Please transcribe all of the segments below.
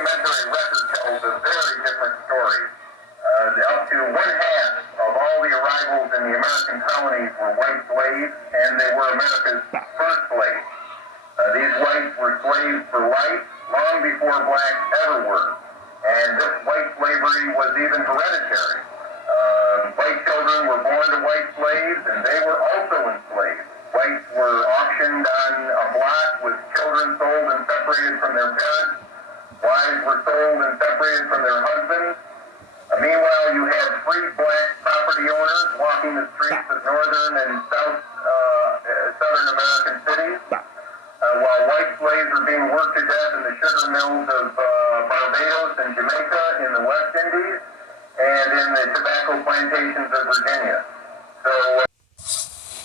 documentary record tells a very different story. Up to one half of all the arrivals in the American colonies were white slaves, and they were America's first slaves. These whites were slaves for life, long before blacks ever were. And this white slavery was even hereditary. White children were born to white slaves, and they were also enslaved. Whites were auctioned on a block with children sold and separated from their parents. Wives were sold and separated from their husbands. Meanwhile, you had free black property owners walking the streets of northern and southern American cities, while white slaves were being worked to death in the sugar mills of Barbados and Jamaica in the West Indies and in the tobacco plantations of Virginia.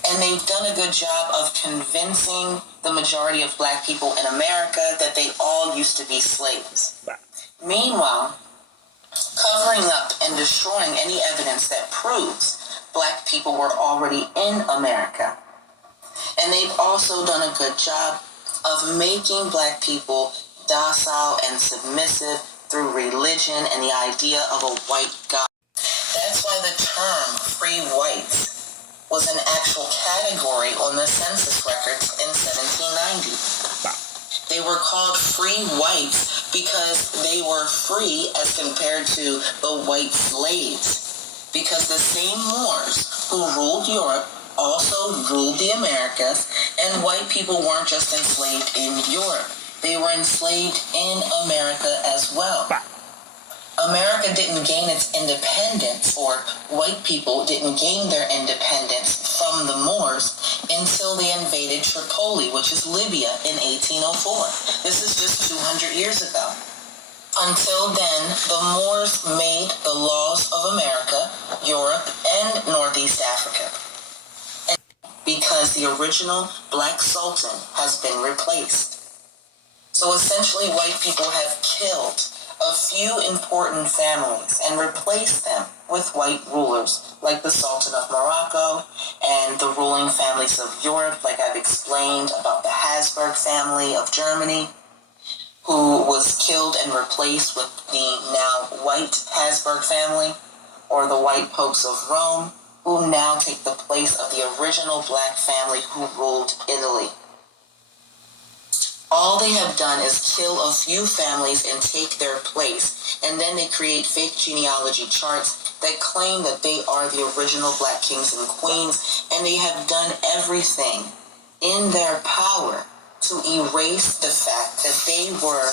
And they've done a good job of convincing the majority of black people in America that they all used to be slaves. Meanwhile, covering up and destroying any evidence that proves black people were already in America. And they've also done a good job of making black people docile and submissive through religion and the idea of a white God. That's why the term free whites was an actual category on the census records in 1790. They were called free whites because they were free as compared to the white slaves. Because the same Moors who ruled Europe also ruled the Americas, and white people weren't just enslaved in Europe. They were enslaved in America as well. America didn't gain its independence, or white people didn't gain their independence from the Moors until they invaded Tripoli, which is Libya, in 1804. This is just 200 years ago. Until then, the Moors made the laws of America, Europe, and Northeast Africa. And because the original black sultan has been replaced. So essentially, white people have killed a few important families and replaced them with white rulers like the Sultan of Morocco and the ruling families of Europe, like I've explained about the Habsburg family of Germany, who was killed and replaced with the now white Habsburg family, or the white popes of Rome, who now take the place of the original black family who ruled Italy. All they have done is kill a few families and take their place, and then they create fake genealogy charts that claim that they are the original black kings and queens, and they have done everything in their power to erase the fact that they were